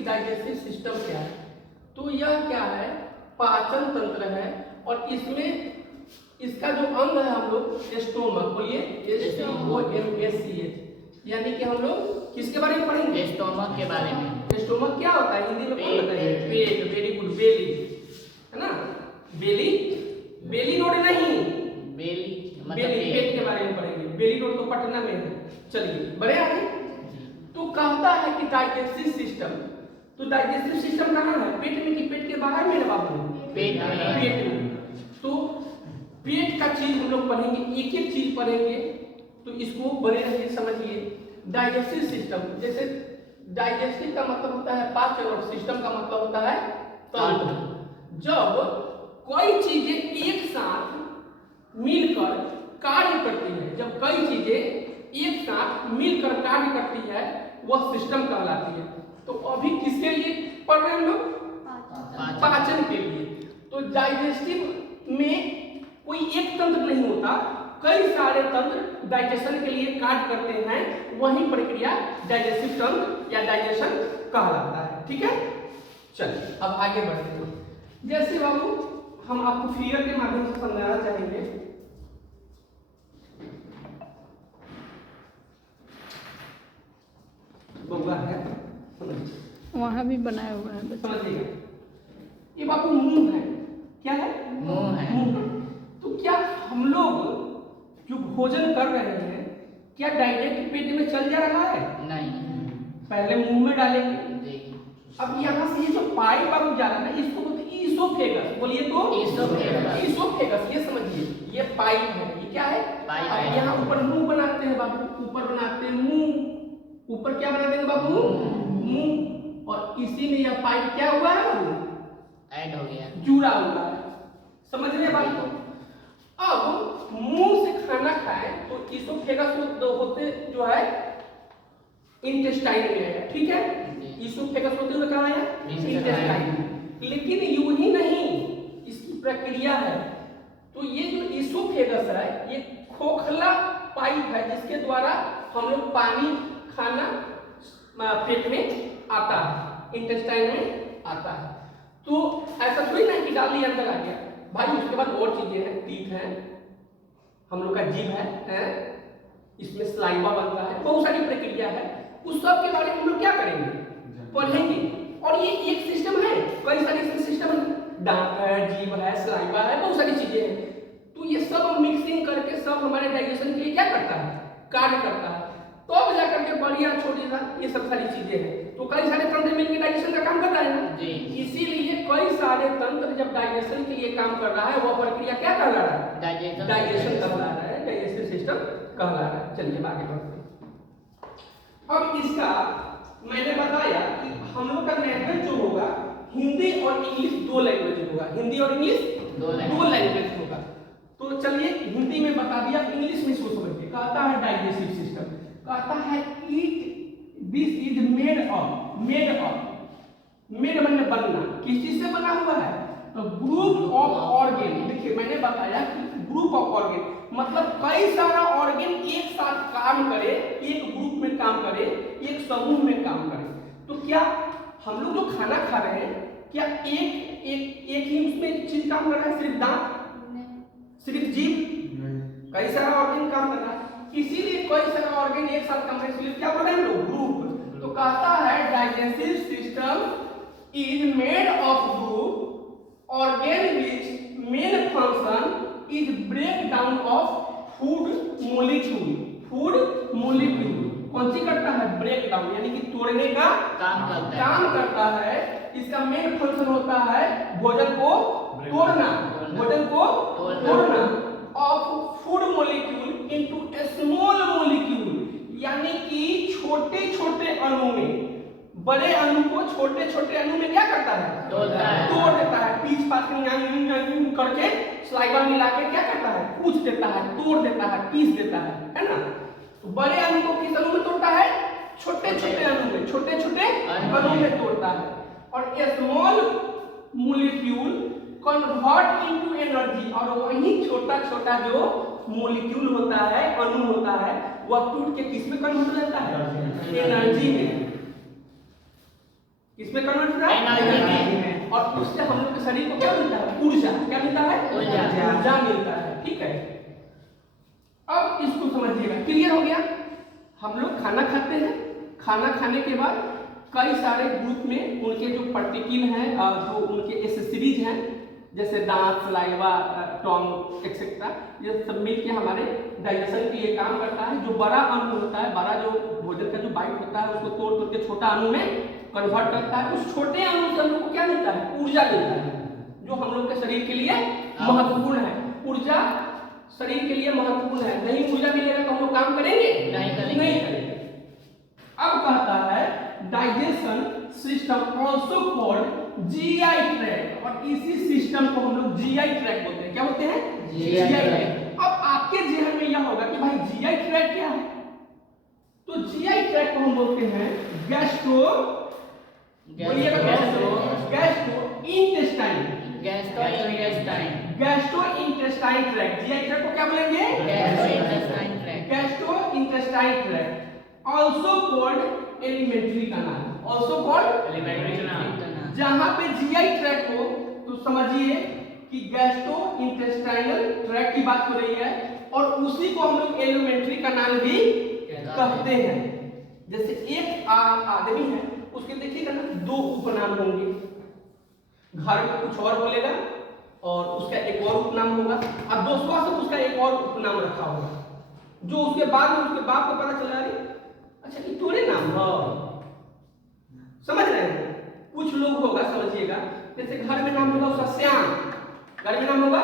कि digestive system क्या है। तो यह क्या है, पाचन तंत्र है, और इसमें इसका जो अंग है हम लोग स्टोमक, बोलिए STOMACH, यानी कि हम लोग किसके बारे में पढ़ेंगे, स्टोमक के बारे में। स्टोमक क्या होता है हिंदी में कौन बताइए, पेट, वेरी गुड, बेली है ना, बेली, बेली नोड नहीं, बेली मतलब बेली पेट के बारे में पढ़ेंगे, बेली नोड तो पटना में है। चलिए बढ़े आगे। तो कहता है कि डाइजेस्टिव सिस्टम, तो डाइजेस्टिव सिस्टम कहाँ है, पेट में कि पेट के बाहर में ना बाबू, पेट में। पेट में। तो पेट का चीज हम लोग पढ़ेंगे, एक एक चीज पढ़ेंगे, तो इसको बने रहिए, समझिए। डाइजेस्टिव सिस्टम, जैसे डाइजेस्टिव का मतलब होता है पाचन और सिस्टम का मतलब होता है तंत्र। जब कई चीजें एक साथ मिलकर कार्य करती है, जब कई चीजें एक साथ मिलकर कार्य करती है, वह सिस्टम कहलाती है। तो अभी किसके लिए पढ़ रहे हैं हम लोग, पाचन के लिए। तो डाइजेस्टिव में कोई एक तंत्र नहीं होता, कई सारे तंत्र डाइजेशन के लिए कार्य करते हैं, वही प्रक्रिया डाइजेस्टिव तंत्र या डाइजेशन कहलाता है। ठीक है, चलिए अब आगे बढ़ते हैं। जैसे बाबू हम आपको फिगर के माध्यम से समझाना चाहेंगे। बउआ है, वहाँ भी बनाया हुआ है, समझिएगा। ये बाबू मुंह है, क्या है, मुंह है। मुंह। तो क्या हम लोग जो भोजन कर रहे हैं, क्या डायरेक्ट पेट में चल जा रहा है, नहीं, पहले मुंह में डालेंगे। जी। अब यहाँ से ये जो पाइप बाबू जा रहा है ना, इसको बोलते हैं ईसोफेगस, बोलिए तो ईसोफेगस। ईसोफेगस, ये समझिए, ये पाइप है, ये क्या है, पाइप अब है। यहाँ ऊपर मुंह बनाते हैं बाबू, ऊपर बनाते हैं मुंह, ऊपर क्या बनाते हैं बाबू, मुंह, और इसी में यह पाइप क्या हुआ है बाबू, ऐड हो गया, जुड़ा हुआ है। समझ रहे बात को। अब मुंह से खाना खाएं तो ईसोफेगस होते जो है इंटेस्टाइन में है, ठीक है, ईसोफेगस होते हुए कहाँ है, इंटेस्टाइन। लेकिन यूं ही नहीं, इसकी प्रक्रिया है। तो ये जो ईसोफेगस है, ये खोखला पाइप है, जिसके द्वारा हम लोग पानी, खाना पेट में आता है, इंटेस्टाइन में आता है। तो ऐसा थोड़ी ना कि डाल दिया अंदर आ गया भाई, उसके बाद और चीजें हैं, टीथ है, हम लोग का जीभ है, इसमें सलाइवा बनता है, बहुत सारी प्रक्रिया है, उस सब के बारे में हम लोग क्या करेंगे, पढ़ेंगे। और ये एक सिस्टम है, कई सारे सिस्टम है, दांत है, जीभ है, सलाइवा है, बहुत सारी चीजें हैं। तो ये सब मिक्सिंग करके सब हमारे डाइजेशन के लिए क्या करता है, कार्य करता है। तो अब जाकर के बढ़िया छोटी सा ये सब सारी चीजें हैं। तो कई सारे तंत्र मिलकर डाइजेशन का काम कर रहा है ना जी। इसीलिए कई सारे तंत्र जब डाइजेशन के लिए काम कर रहा है, वह प्रक्रिया क्या कहला रहा है, डाइजेशन कहला रहा है, डाइजेस्टिव सिस्टम कहला रहा है। चलिए आगे बढ़ते हैं। अब इसका मैंने बताया कि हम लोग का लैंग्वेज जो होगा, हिंदी और इंग्लिश दो लैंग्वेज होगा, हिंदी और इंग्लिश दो लैंग्वेज होगा। तो चलिए हिंदी में बता दिया, इंग्लिश में इसको समझिए। कहता है डाइजेस्टिव सिस्टम, कहता है it this is made of, made मतलब बनना, किस चीज से बना हुआ है, तो ग्रुप ऑफ ऑर्गेन। देखिए मैंने बताया कि ग्रुप ऑफ ऑर्गेन मतलब कई सारा ऑर्गेन एक साथ काम करे, एक ग्रुप में काम करे, एक समूह में काम करे। तो क्या हम लोग जो खाना खा रहे हैं, क्या एक ही उसमें चीज काम कर रहा है, सिर्फ दांत, सिर्फ जीभ, कई सारा ऑर्गेन काम कर रहा है। इसीलिए कई सारा ऑर्गेन एक साथ काम करे, इसलिए क्या बोल रहे हैं लोग, ग्रुप। तो कहता है digestive system is made of group organ which main function is break down of food molecule. Food molecule कौन सी करता है, ब्रेक डाउन, यानी कि तोड़ने का काम करता है। इसका मेन फंक्शन होता है भोजन को तोड़ना, भोजन को तोड़ना of food molecule into A small molecule, यानी कि छोटे छोटे अणु में बड़े अणु को छोटे छोटे अणु में क्या करता है, तोड़ देता है। पीछ पाछ करके स्लाइवा मिला के क्या करता है, कूच देता है, तोड़ देता है, पीस देता है ना। तो बड़े अणु को किस अणु में तोड़ता है, छोटे छोटे अणु में, छोटे छोटे अणु में तोड़ता है। और a small molecule convert into energy, और वही छोटा छोटा जो मोलिक्यूल होता है, अणु होता है, वह टूट के किस में कन्वर्ट हो जाता है, एनर्जी में। किसमें कन्वर्ट हो रहा है? एनर्जी में। और उससे हम लोग के शरीर को क्या मिलता है? ऊर्जा। क्या मिलता है? ऊर्जा मिलता है। ठीक है, अब इसको समझिएगा, क्लियर हो गया। हम लोग खाना खाते हैं, खाना खाने के बाद कई सारे ग्रुप में उनके जो पार्टिकल हैं, जो उनके एसेसरीज हैं, जैसे दांत, सलाइवा, टंग एक्सेट्रा, ये सब मिलके हमारे डाइजेशन के लिए काम करता है। जो बड़ा अणु होता है, बड़ा जो भोजन का जो बाइट होता है, उसको तोड़ तोड़ के छोटा अणु में कन्वर्ट करता है। उस छोटे अणु से हम लोग को क्या मिलता है? ऊर्जा मिलता है, जो हम लोग के शरीर के लिए महत्वपूर्ण है। ऊर्जा शरीर के लिए महत्वपूर्ण है। नहीं ऊर्जा मिलेगा तो हम लोग काम करेंगे? नहीं करेंगे। अब कहता है digestion system also called GI tract, और इसी सिस्टम को हम लोग जीआई ट्रैक्ट बोलते हैं। क्या बोलते हैं? GI tract. अब आपके जेहन में यह होगा कि भाई जीआई ट्रैक्ट क्या है? तो जीआई ट्रैक्ट को हम बोलते हैं gastro intestine. Gastro intestine tract. GI tract को क्या बोलेंगे? Gastro intestine tract, also called alimentary canal. Also called alimentary canal. जहां पे जीआई ट्रैक्ट हो तो समझिए कि गैस्ट्रो इंटेस्टाइनल ट्रैक्ट की बात हो रही है, और उसी को हम लोग एलिमेंट्री कैनाल भी कहते हैं। जैसे एक आदमी है, उसके देखिएगा ना दो उपनाम होंगे, घर में कुछ और बोलेगा और उसका एक और उपनाम होगा, और दोस्तों से उसका एक और उपनाम रखा होगा, जो उसके बाद में उसके बाप को पता चला रही, अच्छा ये तोरे नाम हो, समझ रहे हैं? कुछ लोग होगा, समझिएगा, जैसे घर में नाम होगा उसका श्याम, घर में नाम होगा